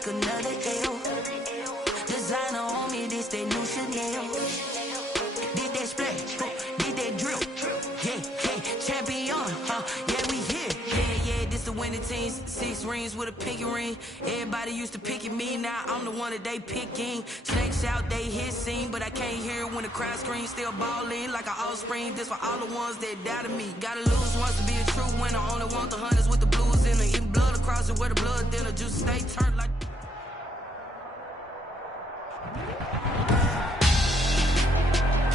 take another L. Designer on me, this that new Chanel. Did that splash, did that drill. Yeah, champion, yeah, we here. Yeah, this the winning team. 6 rings with a pinky ring. Everybody used to picking me, now I'm the one that they picking. Snakes out, they hit scene, but I can't hear when the crowd screams. Still balling like an offspring. This for all the ones that doubted me. Gotta lose once to be a true winner. Only want the hunters with the blues in it. Eating blood across it where the blood dinner. Just stay turned like.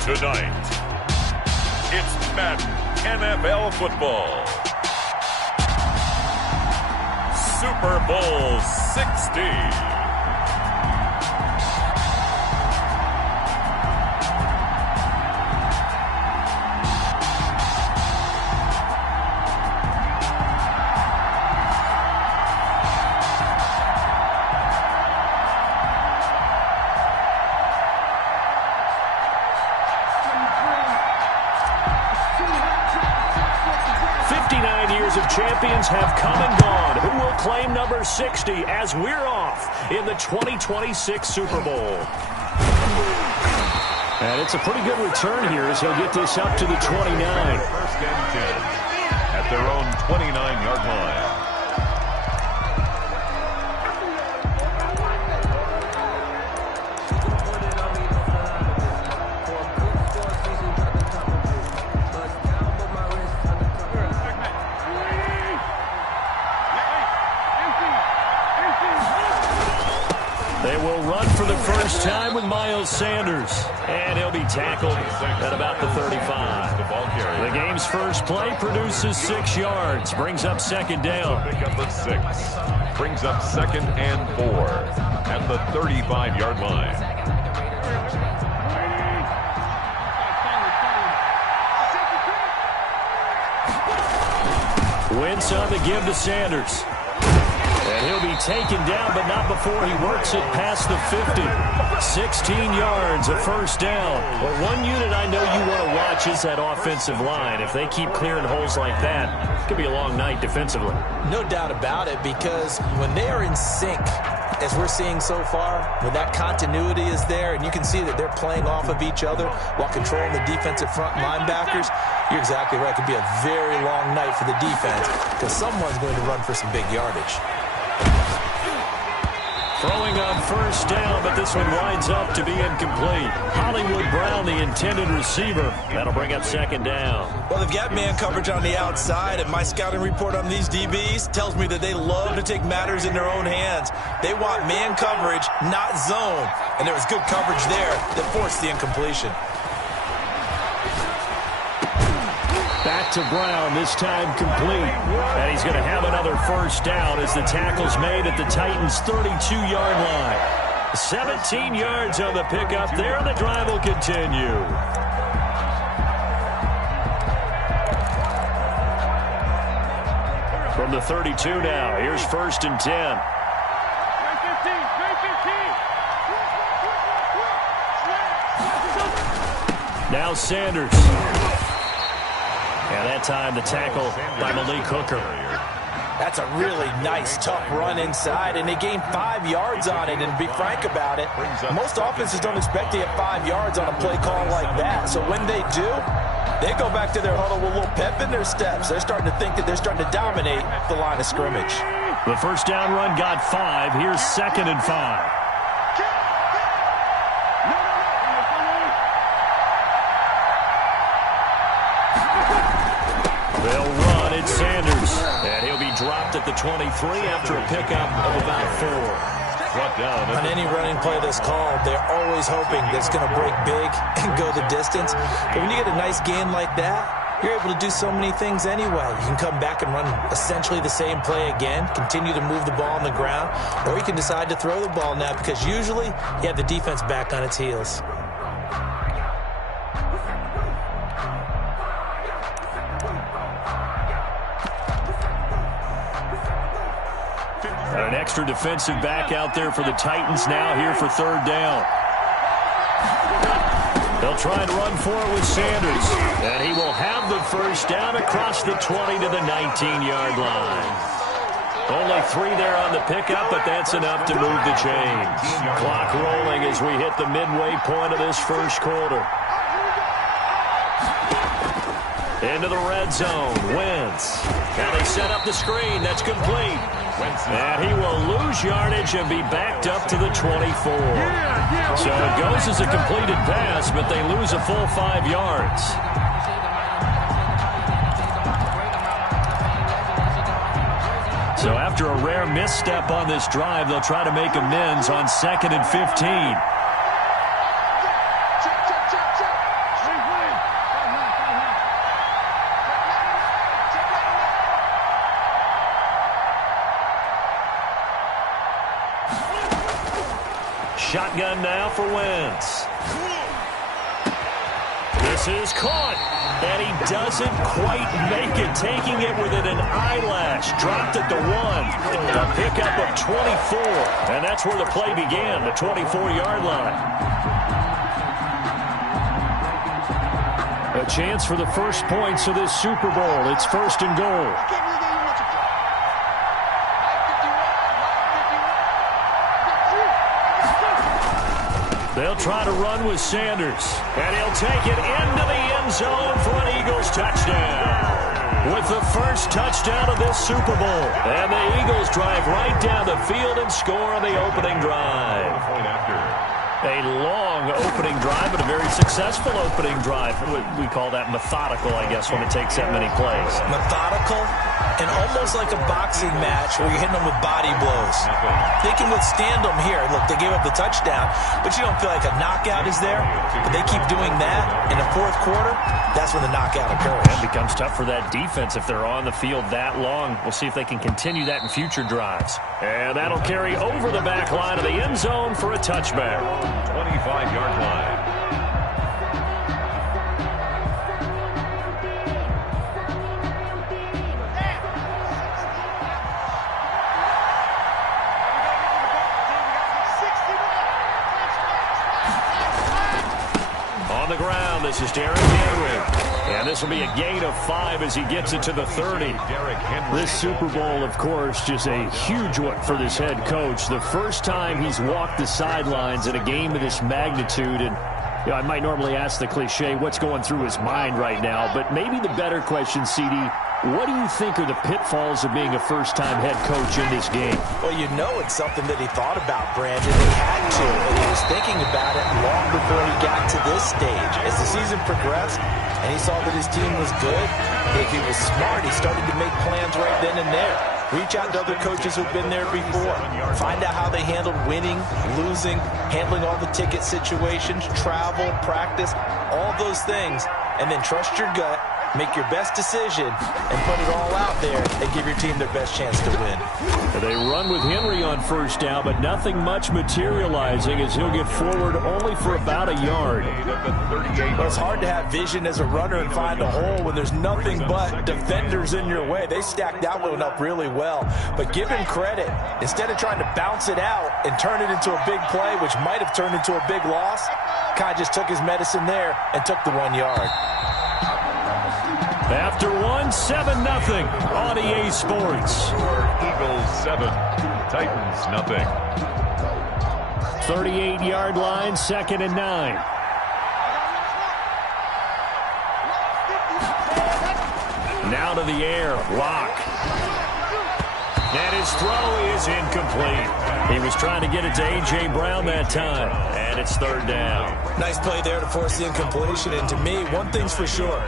Tonight, it's Madden NFL football. Super Bowl 60. 59 years of champions have come and gone. Who will claim number 60 as we're off in the 2026 Super Bowl? And it's a pretty good return here as he'll get this up to the 29. First and 10 at their own 29-yard line. They will run for the first time with Miles Sanders, and he'll be tackled at about the 35. The game's first play produces 6 yards, brings up second down. Pick up the 6, brings up second and 4 at the 35-yard line. Wentz on the give to Sanders. And he'll be taken down, but not before he works it past the 50. 16 yards, a first down. Well, one unit I know you want to watch is that offensive line. If they keep clearing holes like that, it could be a long night defensively. No doubt about it, because when they are in sync, as we're seeing so far, when that continuity is there, and you can see that they're playing off of each other while controlling the defensive front linebackers, you're exactly right. It could be a very long night for the defense because someone's going to run for some big yardage. Throwing on first down, but this one winds up to be incomplete. Hollywood Brown, the intended receiver. That'll bring up second down. Well, they've got man coverage on the outside, and my scouting report on these DBs tells me that they love to take matters in their own hands. They want man coverage, not zone. And there was good coverage there that forced the incompletion. Back to Brown, this time complete. And he's going to have another first down as the tackle's made at the Titans' 32-yard line. 17 yards on the pickup there, and the drive will continue. From the 32 now, here's first and 10. Now Sanders. And that time the tackle by Malik Hooker. That's a really nice, tough run inside, and they gained 5 yards on it. And to be frank about it, most offenses don't expect to get 5 yards on a play call like that. So when they do, they go back to their huddle with a little pep in their steps. They're starting to think that they're starting to dominate the line of scrimmage. The first down run got 5. Here's second and 5. They'll run at Sanders, and he'll be dropped at the 23 after a pickup of about 4. Brought down. On any running play that's called, they're always hoping that it's going to break big and go the distance. But when you get a nice gain like that, you're able to do so many things anyway. You can come back and run essentially the same play again, continue to move the ball on the ground, or you can decide to throw the ball now because usually you have the defense back on its heels. An extra defensive back out there for the Titans now here for third down. They'll try and run for it with Sanders. And he will have the first down across the 20 to the 19-yard line. Only 3 there on the pickup, but that's enough to move the chains. Clock rolling as we hit the midway point of this first quarter. Into the red zone. Wentz. Now they set up the screen. That's complete. And he will lose yardage and be backed up to the 24. So it goes as a completed pass, but they lose a full 5 yards. So after a rare misstep on this drive, they'll try to make amends on 2nd and 15. Shotgun now for Wentz. This is caught. And he doesn't quite make it, taking it within an eyelash. Dropped at the 1. A pickup of 24. And that's where the play began, the 24-yard line. A chance for the first points of this Super Bowl. It's 1st and goal. They'll try to run with Sanders. And he'll take it into the end zone for an Eagles touchdown. With the first touchdown of this Super Bowl. And the Eagles drive right down the field and score on the opening drive. A long opening drive, but a very successful opening drive. We call that methodical, I guess, when it takes that many plays. Methodical and almost like a boxing match where you're hitting them with body blows. They can withstand them here. Look, they gave up the touchdown, but you don't feel like a knockout is there. But they keep doing that in the 4th quarter, that's when the knockout occurs. It becomes tough for that defense if they're on the field that long. We'll see if they can continue that in future drives. And that'll carry over the back line of the end zone for a touchback. 25-yard line. On the ground, this is Derrick Henry. And this will be a gain of 5 as he gets it to the 30. This Super Bowl, of course, just a huge one for this head coach. The first time he's walked the sidelines in a game of this magnitude. And you know, I might normally ask the cliche, what's going through his mind right now? But maybe the better question, CD, what do you think are the pitfalls of being a first-time head coach in this game? Well, you know it's something that he thought about, Brandon. He had to, and he was thinking about it long before he got to this stage. As the season progressed and he saw that his team was good, if he was smart, he started to make plans right then and there. Reach out to other coaches who've been there before. Find out how they handled winning, losing, handling all the ticket situations, travel, practice, all those things, and then trust your gut. Make your best decision and put it all out there and give your team their best chance to win. They run with Henry on first down, but nothing much materializing as he'll get forward only for about a yard. Well, it's hard to have vision as a runner and find a hole when there's nothing but defenders in your way. They stacked that one up really well. But give him credit. Instead of trying to bounce it out and turn it into a big play, which might have turned into a big loss, Kai just took his medicine there and took the 1 yard. After 7-0 on EA Sports. Eagles 7, Titans nothing. 38-yard line, 2nd and 9. Now to the air, Locke. And his throw is incomplete. He was trying to get it to A.J. Brown that time, and it's 3rd down. Nice play there to force the incompletion, and to me, one thing's for sure.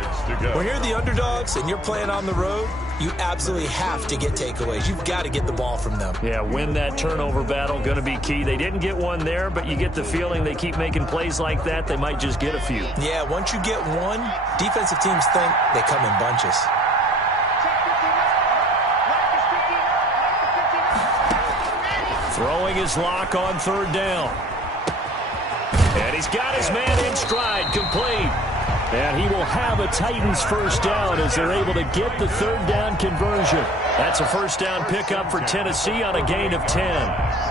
When you're the underdogs and you're playing on the road, you absolutely have to get takeaways. You've got to get the ball from them. Yeah, win that turnover battle, going to be key. They didn't get one there, but you get the feeling they keep making plays like that, they might just get a few. Yeah, once you get one, defensive teams think they come in bunches. Throwing his Lock on 3rd down. And he's got his man in stride, complete. And he will have a Titans first down as they're able to get the 3rd down conversion. That's a first down pickup for Tennessee on a gain of 10.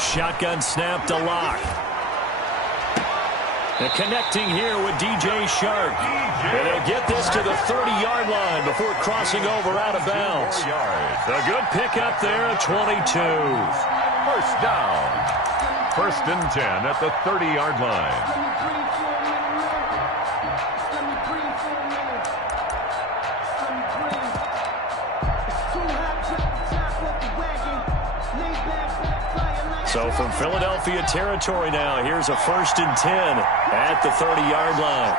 Shotgun snap to Locke. And connecting here with DJ Shark. And they'll get this to the 30-yard line before crossing over out of bounds. A good pickup there at 22. First down. First and 10 at the 30-yard line. So from Philadelphia territory now, here's a first and 10 at the 30-yard line.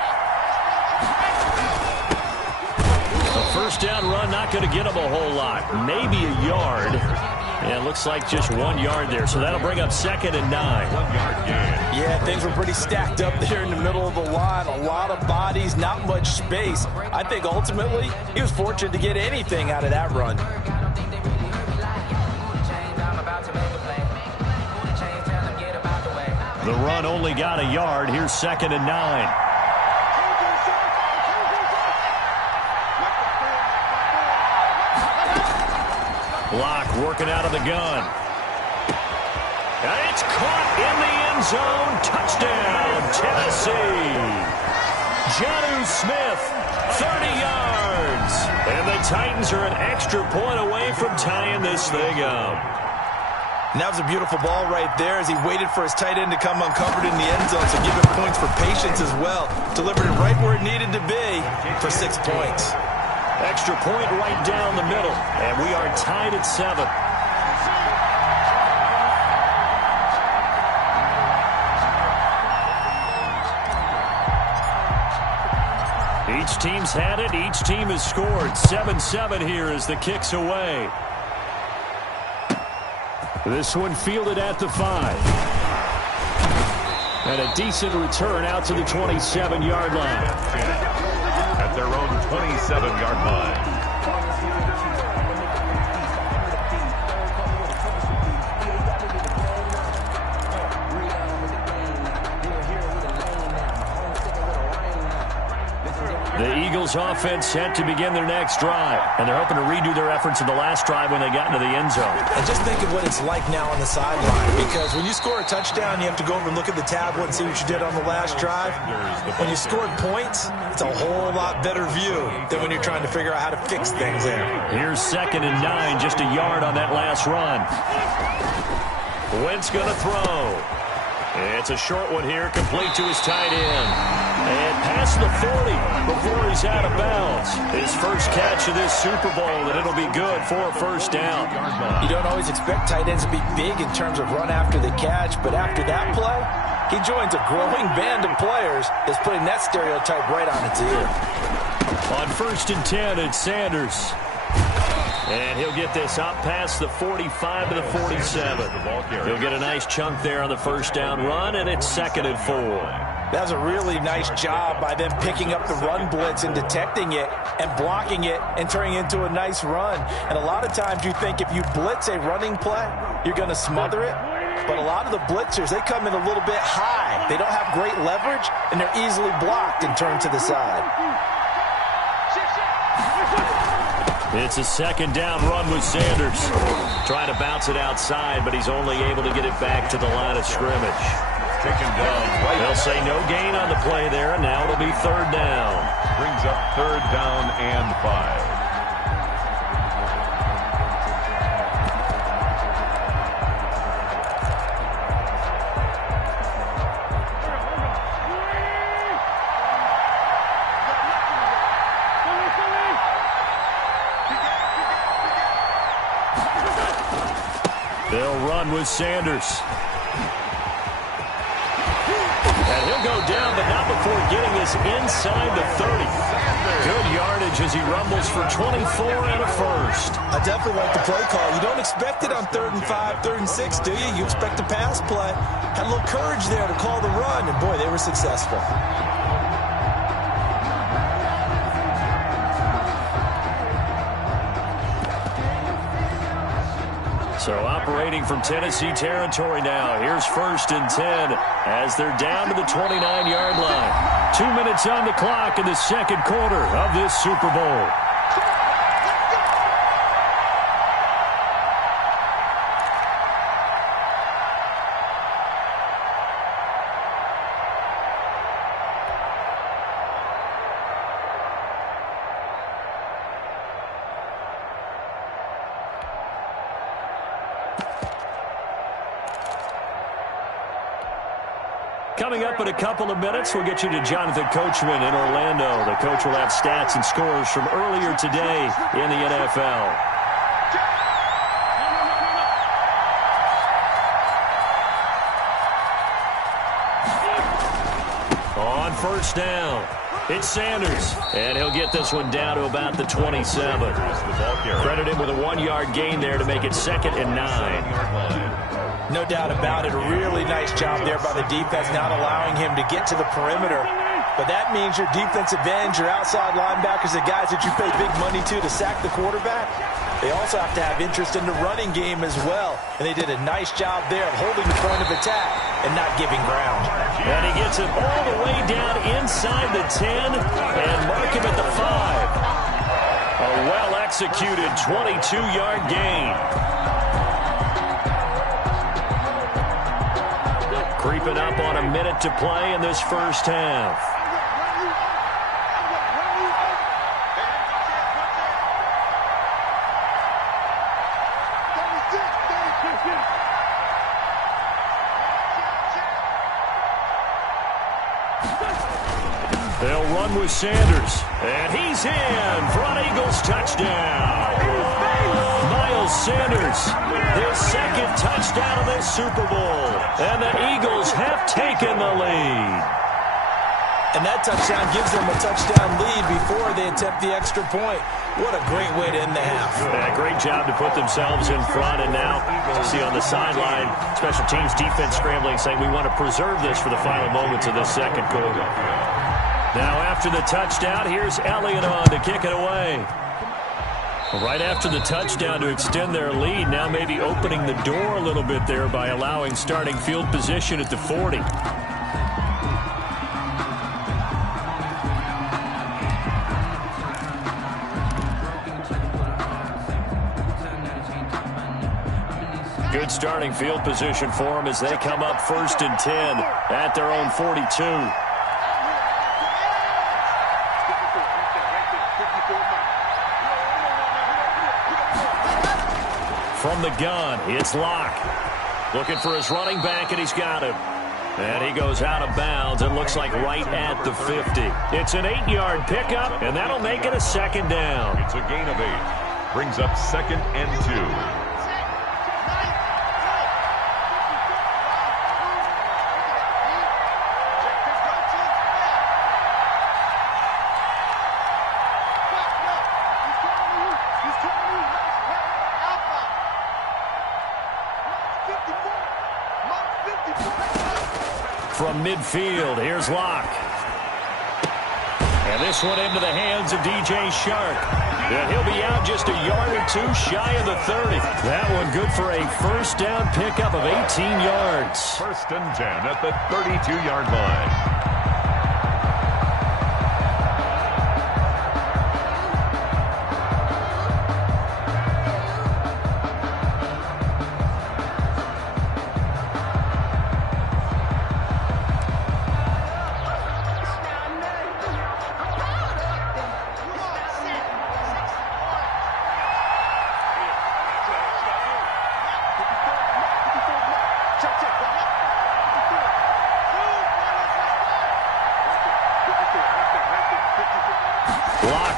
A first down run, not going to get him a whole lot. Maybe a yard. Yeah, it looks like just 1 yard there. So that'll bring up second and 9. 1 yard gain. Yeah, things were pretty stacked up there in the middle of the line. A lot of bodies, not much space. I think ultimately he was fortunate to get anything out of that run. The run only got a yard. Here's second and 9. Locke working out of the gun. And it's caught in the end zone. Touchdown, Tennessee. Jonnu Smith, 30 yards. And the Titans are an extra point away from tying this thing up. And that was a beautiful ball right there as he waited for his tight end to come uncovered in the end zone. So give him points for patience as well. Delivered it right where it needed to be for 6 points. Extra point right down the middle. And we are tied at 7. Each team's had it. Each team has scored. 7-7 here as the kick's away. This one fielded at the 5. And a decent return out to the 27-yard line. At their own 27-yard line. The Eagles offense set to begin their next drive. And they're hoping to redo their efforts in the last drive when they got into the end zone. And just think of what it's like now on the sideline. Because when you score a touchdown, you have to go over and look at the tablet and see what you did on the last drive. When you scored points, it's a whole lot better view than when you're trying to figure out how to fix things there. Here's second and 9, just a yard on that last run. Wentz going to throw. It's a short one here, complete to his tight end. And past the 40 before he's out of bounds. His first catch of this Super Bowl, and it'll be good for a first down. You don't always expect tight ends to be big in terms of run after the catch, but after that play, he joins a growing band of players that's putting that stereotype right on its ear. On first and 10, it's Sanders. And he'll get this up past the 45 to the 47. He'll get a nice chunk there on the first down run, and it's second and 4. That was a really nice job by them picking up the run blitz and detecting it and blocking it and turning it into a nice run. And a lot of times you think if you blitz a running play, you're going to smother it. But a lot of the blitzers, they come in a little bit high. They don't have great leverage, and they're easily blocked and turned to the side. It's a second down run with Sanders. Trying to bounce it outside, but he's only able to get it back to the line of scrimmage. Taken down right. They'll say no gain on the play there, and now it'll be third down. Brings up third down and 5. They'll run with Sanders. And he'll go down, but not before getting this inside the 30. Good yardage as he rumbles for 24 and a first. I definitely like the play call. You don't expect it on 3rd and 5, 3rd and 6, do you? You expect a pass play. Had a little courage there to call the run, and boy, they were successful. So operating from Tennessee territory now. Here's first and 10 as they're down to the 29-yard line. 2 minutes on the clock in the second quarter of this Super Bowl. Coming up in a couple of minutes, we'll get you to Jonathan Coachman in Orlando. The coach will have stats and scores from earlier today in the NFL. On first down, it's Sanders, and he'll get this one down to about the 27. Credit him with a 1-yard gain there to make it 2nd and 9. No doubt about it. A really nice job there by the defense, not allowing him to get to the perimeter. But that means your defensive ends, your outside linebackers, the guys that you pay big money to sack the quarterback, they also have to have interest in the running game as well. And they did a nice job there of holding the point of attack and not giving ground. And he gets it all the way down inside the 10 and mark him at the 5. A well-executed 22-yard gain. Creeping up on a minute to play in this first half. They'll run with Sanders, and he's in for an Eagles touchdown. Miles Sanders, his 2nd touchdown of this Super Bowl, and the Eagles have taken the lead. And that touchdown gives them a touchdown lead before they attempt the extra point. What a great way to end the half. Yeah, great job to put themselves in front, and now you see on the sideline, special teams defense scrambling, saying we want to preserve this for the final moments of this second quarter. Now after the touchdown, here's Elliott on to kick it away. Right after the touchdown to extend their lead, now maybe opening the door a little bit there by allowing starting field position at the 40. Good starting field position for them as they come up 1st and 10 at their own 42. From the gun, it's Locke. Looking for his running back, and he's got him. And he goes out of bounds, it looks like right at the 50. It's an 8-yard pickup, and that'll make it a 2nd down. It's a gain of 8. Brings up 2nd and 2. From midfield, here's Locke. And this one into the hands of DJ Shark. And he'll be out just a yard or 2 shy of the 30. That one good for a first down pickup of 18 yards. 1st and 10 at the 32-yard line.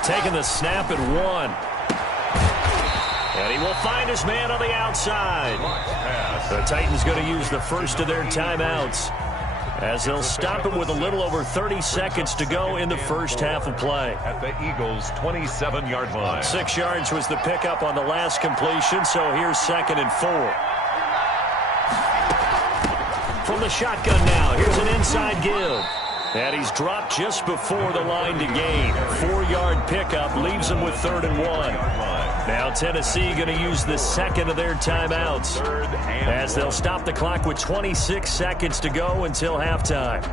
Taking the snap at 1. And he will find his man on the outside. The Titans going to use the first of their timeouts as they'll stop him with a little over 30 seconds to go in the first half of play. At the Eagles' 27-yard line. 6 yards was the pickup on the last completion, so here's 2nd and 4. From the shotgun now, here's an inside give. And he's dropped just before the line to gain. 4-yard pickup leaves him with 3rd and 1. Now Tennessee going to use the 2nd of their timeouts as they'll stop the clock with 26 seconds to go until halftime.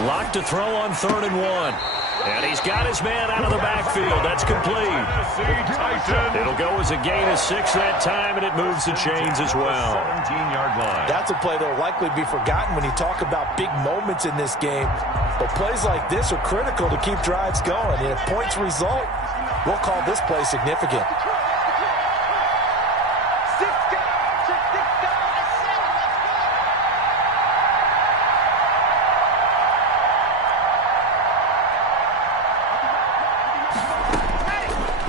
Locked to throw on 3rd and 1. And he's got his man out of the backfield. That's complete. It'll go as a gain of 6 that time, and it moves the chains as well. 17-yard line. That's a play that will likely be forgotten when you talk about big moments in this game. But plays like this are critical to keep drives going. And if points result, we'll call this play significant.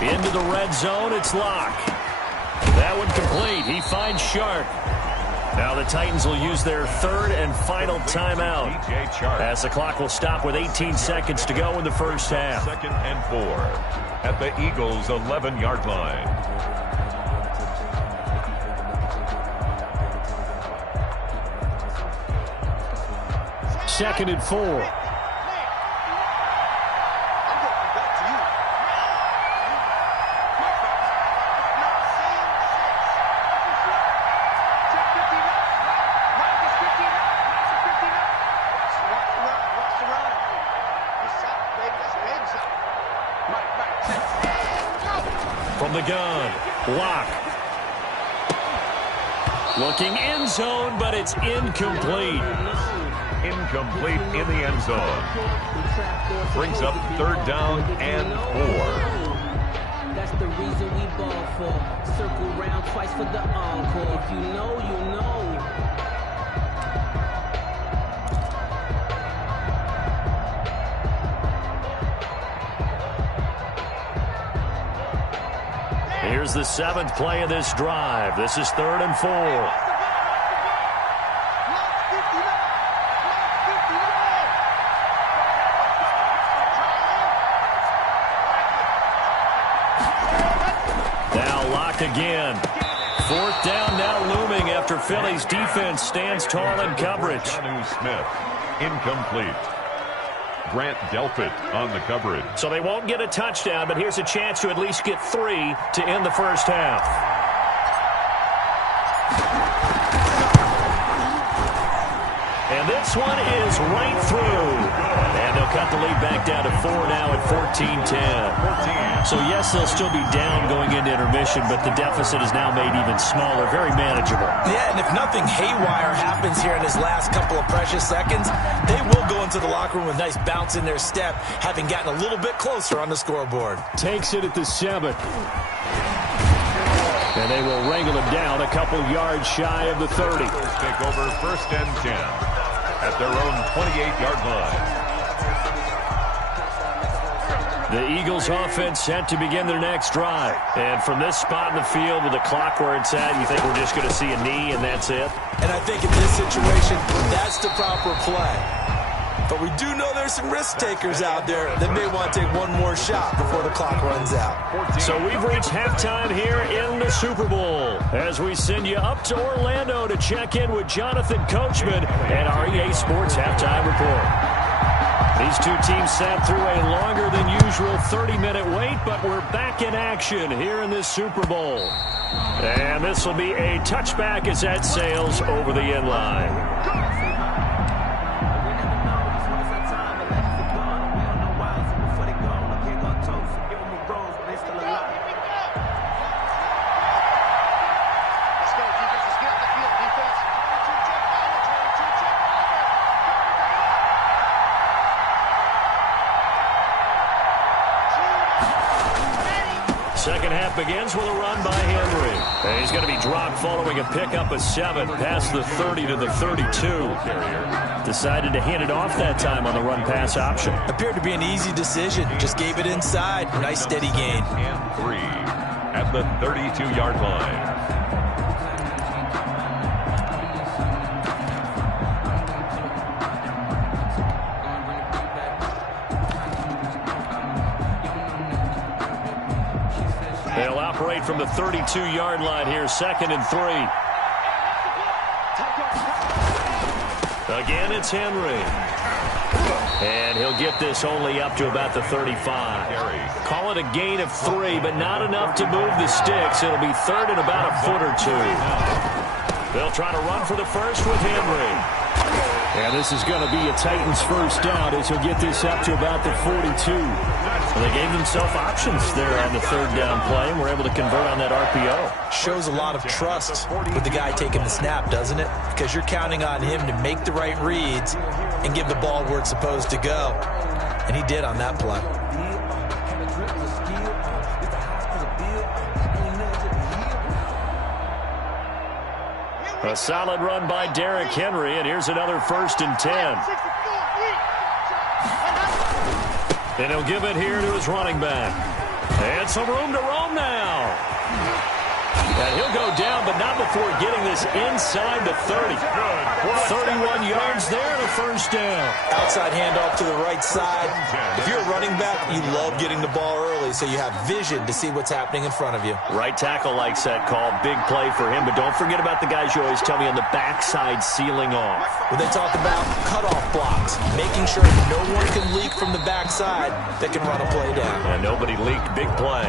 Into the red zone, it's Locke. That one complete. He finds Sharp. Now the Titans will use their 3rd and final timeout, as the clock will stop with 18 seconds to go in the first half. 2nd and 4 at the Eagles' 11-yard line. Second and 4. From the gun, Locke. Looking end zone, but it's incomplete. Incomplete in the end zone. Brings up 3rd down and 4. That's the reason we ball for. Circle round twice for the encore. If you know, you know. Here's the 7th play of this drive. This is 3rd and 4. Again. 4th down now looming after Philly's defense stands tall in coverage. Smith, incomplete. Grant Delpit on the coverage. So they won't get a touchdown, but here's a chance to at least get 3 to end the first half. And this one is right through. And they'll cut the lead back down to 4 now at 14-10. So, yes, they'll still be down going into intermission, but the deficit is now made even smaller, very manageable. Yeah, and if nothing haywire happens here in his last couple of precious seconds, they will go into the locker room with a nice bounce in their step, having gotten a little bit closer on the scoreboard. Takes it at the 7. And they will wrangle him down a couple yards shy of the 30. Take over 1st and 10 at their own 28-yard line. The Eagles offense set to begin their next drive. And from this spot in the field with the clock where it's at, you think we're just going to see a knee and that's it? And I think in this situation, that's the proper play. But we do know there's some risk takers out there that may want to take one more shot before the clock runs out. So we've reached halftime here in the Super Bowl as we send you up to Orlando to check in with Jonathan Coachman and our EA Sports Halftime Report. These two teams sat through a longer than usual 30-minute wait, but we're back in action here in this Super Bowl. And this will be a touchback as that sails over the end line. Second half begins with a run by Henry. And he's going to be dropped following a pickup of 7 past the 30 to the 32. Decided to hand it off that time on the run-pass option. Appeared to be an easy decision. Just gave it inside. Nice steady gain. And 3 at the 32-yard line. They'll operate from the 32-yard line here, 2nd and 3. Again, it's Henry. And he'll get this only up to about the 35. Call it a gain of 3, but not enough to move the sticks. It'll be 3rd and about a foot or 2. They'll try to run for the first with Henry. And this is going to be a Titans first down as he'll get this up to about the 42. Well, they gave themselves options there on the third down play and were able to convert on that RPO. Shows a lot of trust with the guy taking the snap, doesn't it? Because you're counting on him to make the right reads and give the ball where it's supposed to go. And he did on that play. A solid run by Derrick Henry, and here's another 1st and 10. And he'll give it here to his running back. And some room to roam now. And he'll go down, but not before getting this inside the 30. 31 yards there and a first down. Outside handoff to the right side. If you're a running back, you love getting the ball early so you have vision to see what's happening in front of you. Right tackle likes that call. Big play for him, but don't forget about the guys you always tell me on the backside sealing off. When they talk about cutoff blocks, making sure no one can leak from the backside that can run a play down. And nobody leaked. Big play.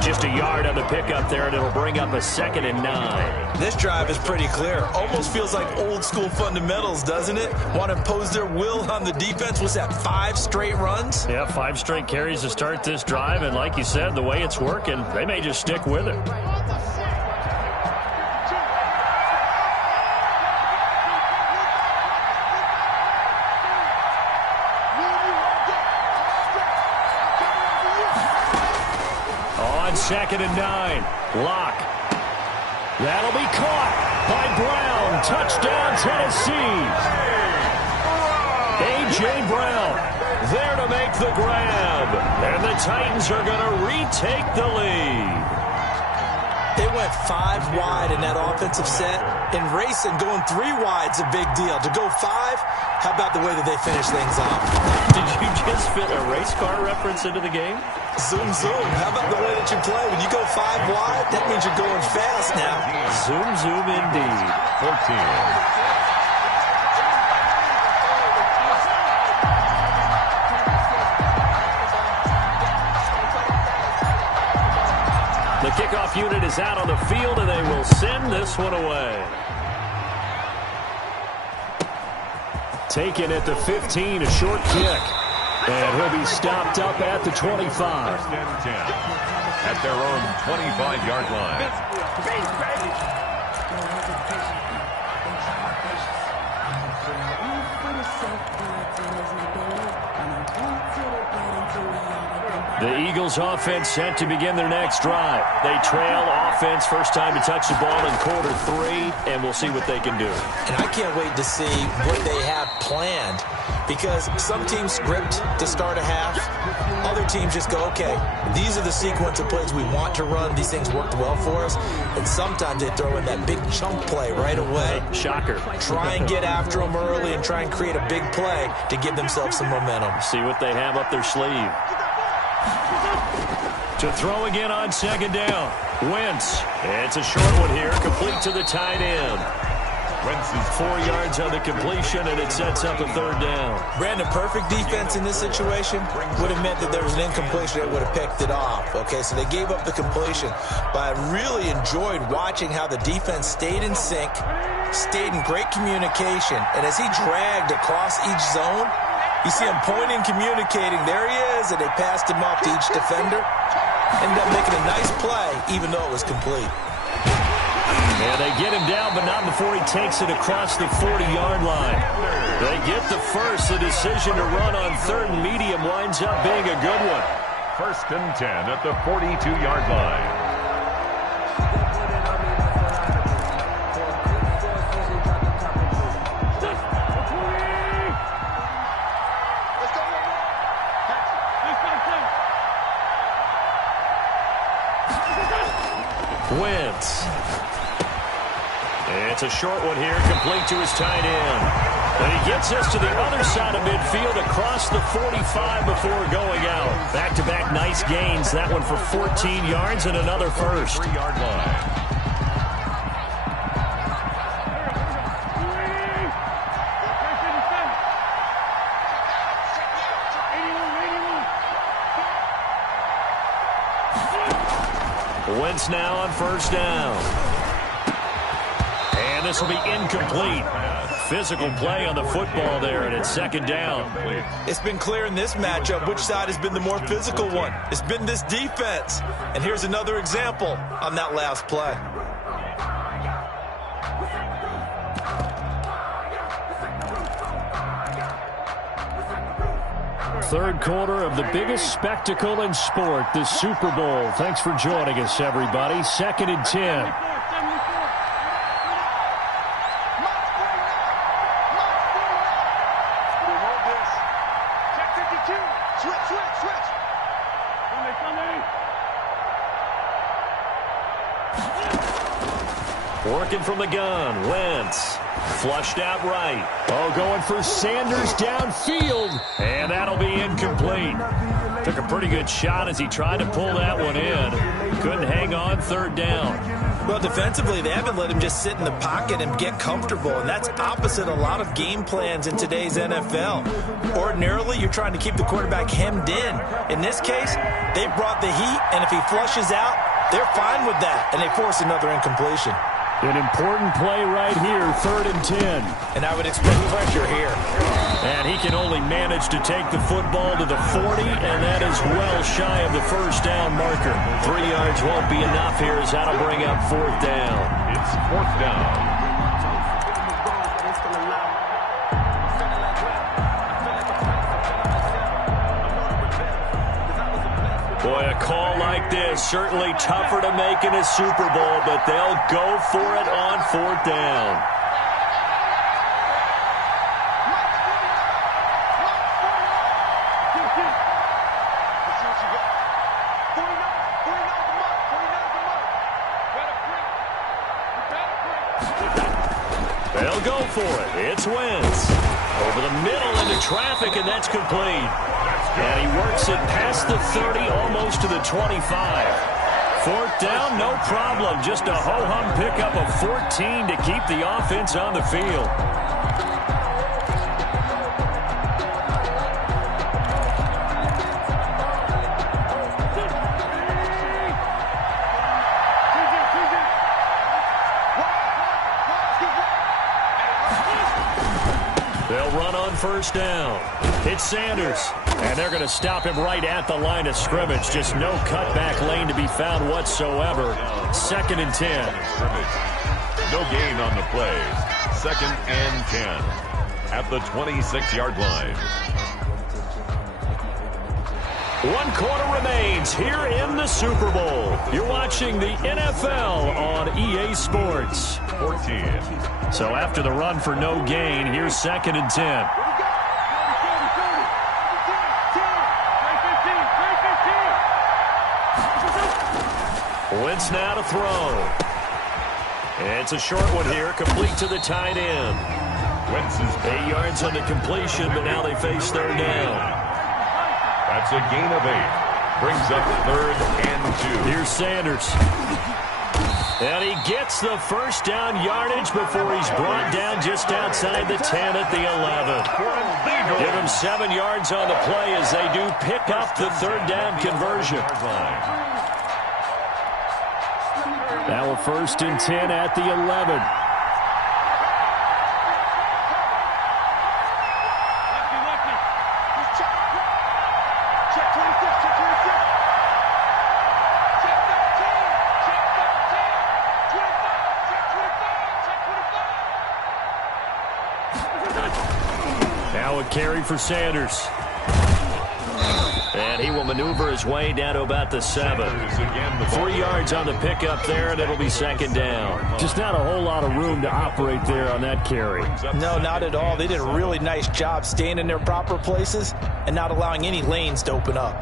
Just a yard on the pickup there, and it'll bring up a 2nd and 9. This drive is pretty clear. Almost feels like old school fundamentals, doesn't it? Want to impose their will on the defense. Was that 5 straight runs? Yeah, 5 straight carries to start this drive, and like you said, the way it's working, they may just stick with it. On 2nd and 9, Locke. That'll be caught by Brown. Touchdown, Tennessee. A.J. Brown there to make the grab. And the Titans are going to retake the lead. They went 5 wide in that offensive set. In racing, going 3 wide's a big deal. To go 5, how about the way that they finish things off? Did you just fit a race car reference into the game? Zoom, zoom. How about the way that you play? When you go 5 wide, that means you're going fast now. Zoom, zoom indeed. 14. The kickoff unit is out on the field, and they will send this one away. Taken at the 15, a short kick. And he'll be stopped up at the 25. 1st and 10 at their own 25-yard line. The Eagles offense set to begin their next drive. They trail offense, first time to touch the ball in quarter 3, and we'll see what they can do. And I can't wait to see what they have planned, because some teams script to start a half. Other teams just go, okay, these are the sequence of plays we want to run. These things worked well for us. And sometimes they throw in that big chunk play right away. Shocker. Try and get after them early and try and create a big play to give themselves some momentum. See what they have up their sleeve. To throw again on 2nd down. Wentz. It's a short one here, complete to the tight end. Wentz is 4 yards on the completion, and it sets up a 3rd down. Brandon, perfect defense in this situation would have meant that there was an incompletion that would have picked it off. Okay, so they gave up the completion. But I really enjoyed watching how the defense stayed in sync, stayed in great communication, and as he dragged across each zone, you see him pointing, communicating. There he is, and they passed him off to each defender. Ended up making a nice play, even though it was complete. And they get him down, but not before he takes it across the 40-yard line. They get the first. The decision to run on 3rd and medium winds up being a good one. 1st and 10 at the 42-yard line. Wentz. It's a short one here, complete to his tight end. And he gets us to the other side of midfield across the 45 before going out. Back-to-back nice gains. That one for 14 yards and another first. 3-yard line. Wentz now on 1st down. And this will be incomplete. physical play on the football there, and it's second down. It's been clear in this matchup which side has been the more physical one. It's been this defense. And here's another example on that last play. Third quarter of the biggest spectacle in sport, the Super Bowl. Thanks for joining us, everybody. 2nd and 10. Working from the gun, Wentz. Flushed out right. Oh, going for Sanders downfield. And that'll be incomplete. Took a pretty good shot as he tried to pull that one in. Couldn't hang on, third down. Well, defensively, they haven't let him just sit in the pocket and get comfortable, and that's opposite a lot of game plans in today's NFL. Ordinarily, you're trying to keep the quarterback hemmed in. In this case, they brought the heat, and if he flushes out, they're fine with that, and they force another incompletion. An important play right here, 3rd and 10. And I would expect pressure here. And he can only manage to take the football to the 40, and that is well shy of the first down marker. 3 yards won't be enough here as that'll bring up 4th down. It's 4th down. Boy, a call like this, certainly tougher to make in a Super Bowl, but they'll go for it on 4th down. They'll go for it. It's Wentz. Over the middle into traffic, and that's complete. And he works it past the 30, almost to the 25. 4th down, no problem. Just a ho-hum pickup of 14 to keep the offense on the field. They'll run on 1st down. It's Sanders. And they're going to stop him right at the line of scrimmage. Just no cutback lane to be found whatsoever. 2nd and 10. No gain on the play. 2nd and 10 at the 26-yard line. 1 quarter remains here in the Super Bowl. You're watching the NFL on EA Sports. 14. So after the run for no gain, here's 2nd and 10. Wentz now to throw. It's a short one here, complete to the tight end. Wentz is 8 yards on the completion, but now they face 3rd down. That's a gain of 8. Brings up 3rd and 2. Here's Sanders. And he gets the first down yardage before he's brought down just outside the 10 at the 11. Give him 7 yards on the play as they do pick up the 3rd down conversion. Now a 1st and 10 at the 11. Now a carry for Sanders. And he will maneuver his way down to about the 7. 3 yards on the pickup there, and it'll be 2nd down. Just not a whole lot of room to operate there on that carry. No, not at all. They did a really nice job staying in their proper places and not allowing any lanes to open up.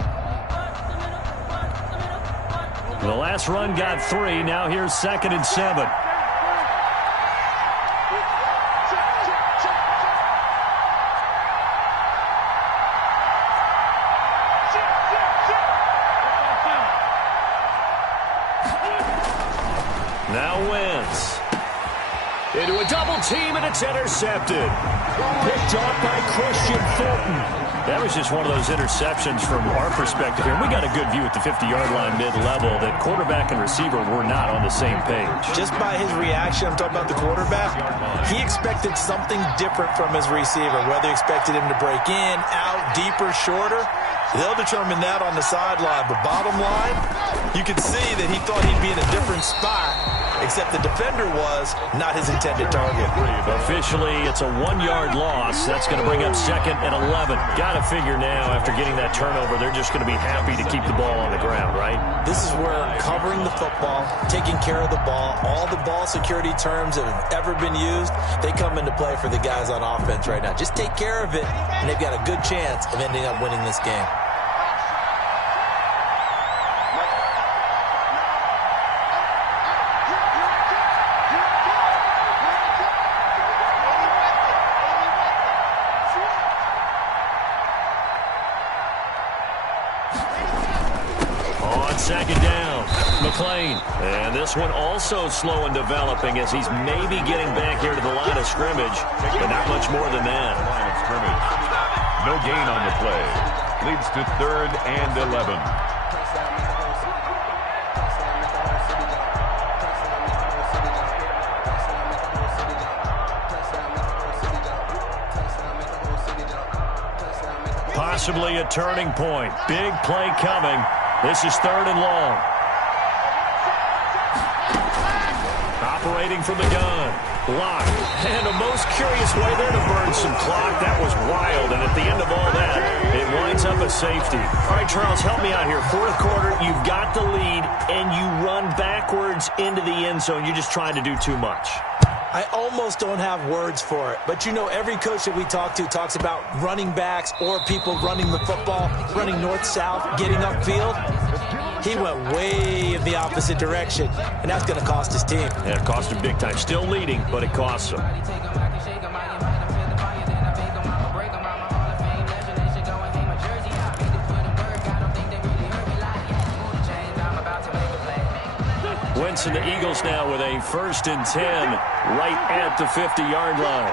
The last run got 3. Now here's 2nd and 7. Into a double team, and it's intercepted. Picked off by Christian Fulton. That was just one of those interceptions from our perspective here. We got a good view at the 50-yard line mid-level that quarterback and receiver were not on the same page. Just by his reaction, I'm talking about the quarterback, he expected something different from his receiver, whether he expected him to break in, out, deeper, shorter. They'll determine that on the sideline. But bottom line, you could see that he thought he'd be in a different spot, except the defender was not his intended target. Officially, it's a 1-yard loss. That's going to bring up 2nd and 11. Got to figure now, after getting that turnover, they're just going to be happy to keep the ball on the ground, right? This is where covering the football, taking care of the ball, all the ball security terms that have ever been used, they come into play for the guys on offense right now. Just take care of it, and they've got a good chance of ending up winning this game. And this one also slow in developing as he's maybe getting back here to the line of scrimmage, but not much more than that. Line of scrimmage. No gain on the play. Leads to 3rd and 11. Possibly a turning point. Big play coming. This is 3rd and long. Operating from the gun. Lock. And a most curious way there to burn some clock. That was wild. And at the end of all that, it winds up a safety. All right, Charles, help me out here. 4th quarter, you've got the lead, and you run backwards into the end zone. You're just trying to do too much. I almost don't have words for it. But, you know, every coach that we talk to talks about running backs or people running the football, running north-south, getting upfield. He went way in the opposite direction, and that's going to cost his team. Yeah, it cost him big time. Still leading, but it costs him. Winston, the Eagles now with a 1st and 10 right at the 50-yard line.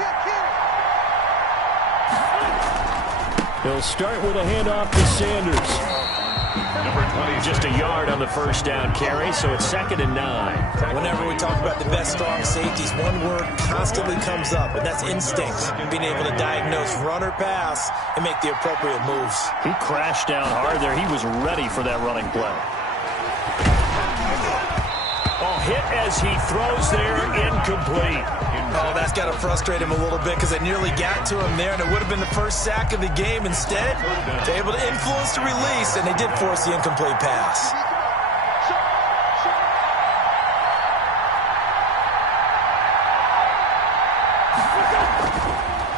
He'll start with a handoff to Sanders. Number 20. Just a yard on the 1st down carry, so it's 2nd and 9. Whenever we talk about the best strong safeties, one word constantly comes up, and that's instinct. Being able to diagnose run or pass and make the appropriate moves. He crashed down hard there. He was ready for that running play. Oh, hit as he throws there, incomplete. Oh, that's got to frustrate him a little bit because they nearly got to him there, and it would have been the first sack of the game. Instead, they're able to influence the release, and they did force the incomplete pass.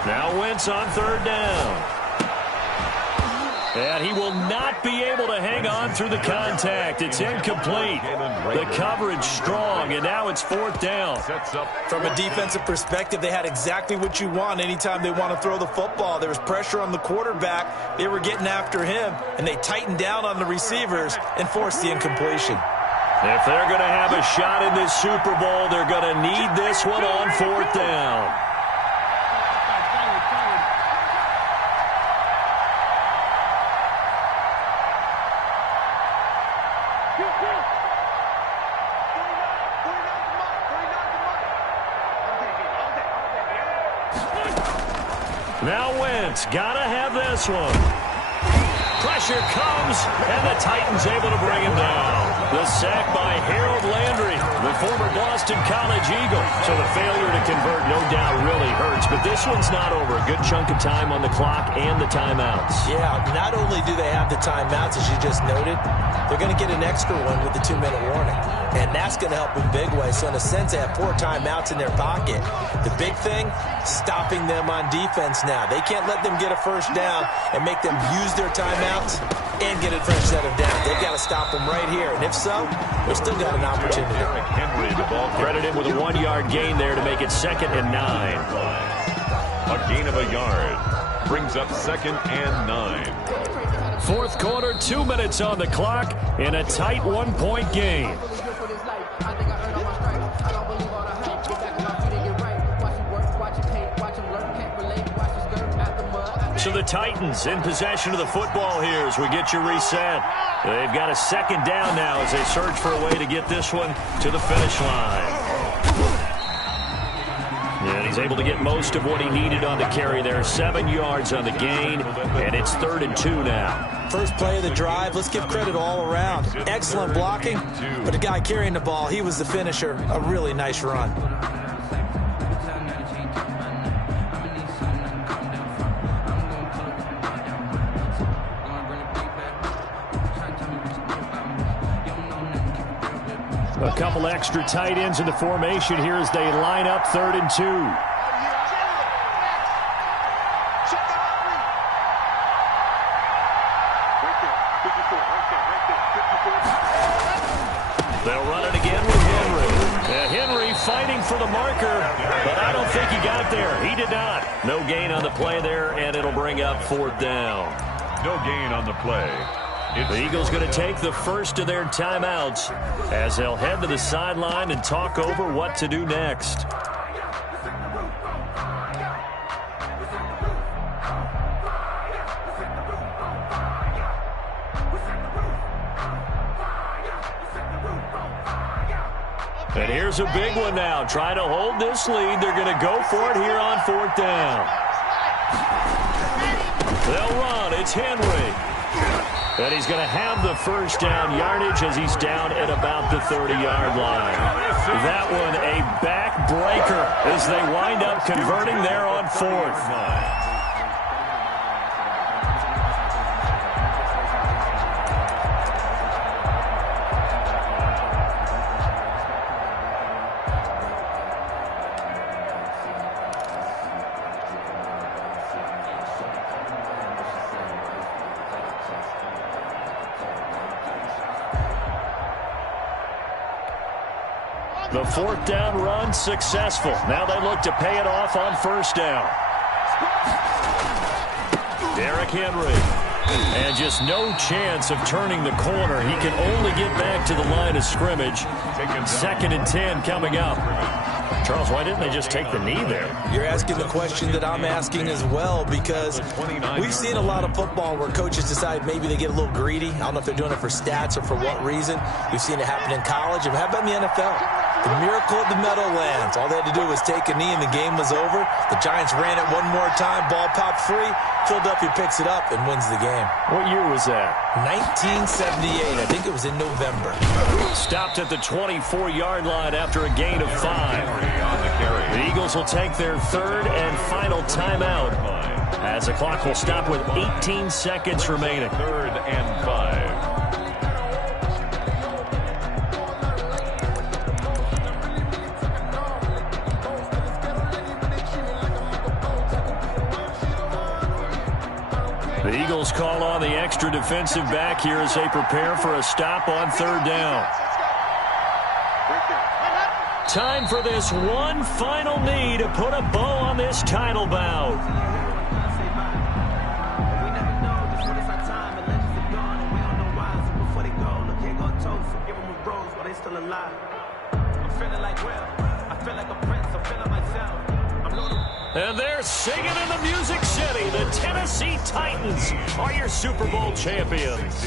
Now Wentz on 3rd down. And he will not be able to hang on through the contact. It's incomplete. The coverage strong, and now it's 4th down. From a defensive perspective, they had exactly what you want anytime they want to throw the football. There was pressure on the quarterback. They were getting after him, and they tightened down on the receivers and forced the incompletion. If they're going to have a shot in this Super Bowl, they're going to need this one on 4th down. Now Wentz, gotta have this one. Pressure comes, and the Titans able to bring him down. The sack by Harold Landry, the former Boston College Eagle. So the failure to convert, no doubt, really hurts. But this one's not over. A good chunk of time on the clock and the timeouts. Yeah, not only do they have the timeouts, as you just noted, they're going to get an extra one with the 2-minute warning. And that's going to help in big ways. So in a sense, they have 4 timeouts in their pocket. The big thing, stopping them on defense now. They can't let them get a 1st down and make them use their timeouts and get a fresh set of downs. They've got to stop them right here. And if so, they've still got an opportunity. Henry, the ball credited with a 1-yard gain there to make it 2nd and 9. A gain of a yard brings up 2nd and 9. 4th quarter, 2 minutes on the clock in a tight 1-point game. So the Titans in possession of the football here as we get you reset. They've got a second down now as they search for a way to get this one to the finish line. And he's able to get most of what he needed on the carry there. 7 yards on the gain, and it's 3rd and 2 now. First play of the drive, let's give credit all around. Excellent blocking, but the guy carrying the ball, he was the finisher. A really nice run. A couple extra tight ends in the formation here as they line up 3rd and 2. They'll run it again with Henry. Henry fighting for the marker, but I don't think he got there. He did not. No gain on the play there, and it'll bring up 4th down. No gain on the play. The Eagles going to take the first of their timeouts as they'll head to the sideline and talk over what to do next. And here's a big one now. Trying to hold this lead. They're going to go for it here on 4th down. They'll run. It's Henry. And he's going to have the first down yardage as he's down at about the 30-yard line. That one a backbreaker as they wind up converting there on 4th. The 4th down run successful. Now they look to pay it off on 1st down. Derrick Henry. And just no chance of turning the corner. He can only get back to the line of scrimmage. 2nd and 10 coming up. Charles, why didn't they just take the knee there? You're asking the question that I'm asking as well, because we've seen a lot of football where coaches decide maybe they get a little greedy. I don't know if they're doing it for stats or for what reason. We've seen it happen in college. And how about in the NFL? The miracle of the Meadowlands. All they had to do was take a knee and the game was over. The Giants ran it one more time. Ball popped free. Philadelphia picks it up and wins the game. What year was that? 1978. I think it was in November. Stopped at the 24-yard line after a gain of 5. The Eagles will take their 3rd and final timeout as the clock will stop with 18 seconds remaining. 3rd and 5. The Eagles call on the extra defensive back here as they prepare for a stop on 3rd down. Time for this one final knee to put a bow on this title bout. And they're singing in the Music City. The Tennessee Titans are your Super Bowl champions.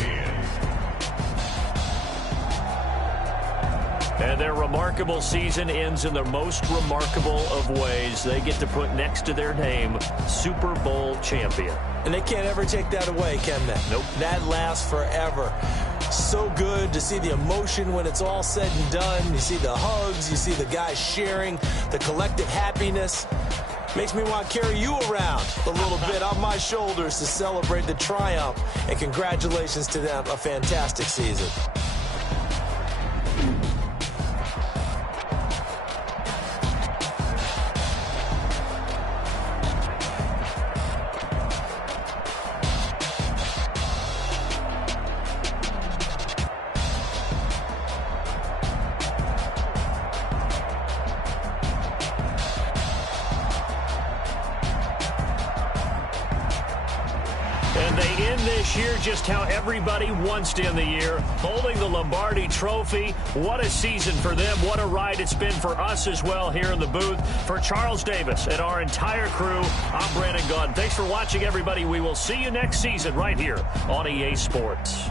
And their remarkable season ends in the most remarkable of ways. They get to put next to their name, Super Bowl champion. And they can't ever take that away, can they? Nope. That lasts forever. So good to see the emotion when it's all said and done. You see the hugs. You see the guys sharing, the collective happiness. Makes me want to carry you around a little bit on my shoulders to celebrate the triumph. And congratulations to them. A fantastic season. And they end this year just how everybody wants to end the year, holding the Lombardi Trophy. What a season for them. What a ride it's been for us as well here in the booth. For Charles Davis and our entire crew, I'm Brandon Gunn. Thanks for watching, everybody. We will see you next season right here on EA Sports.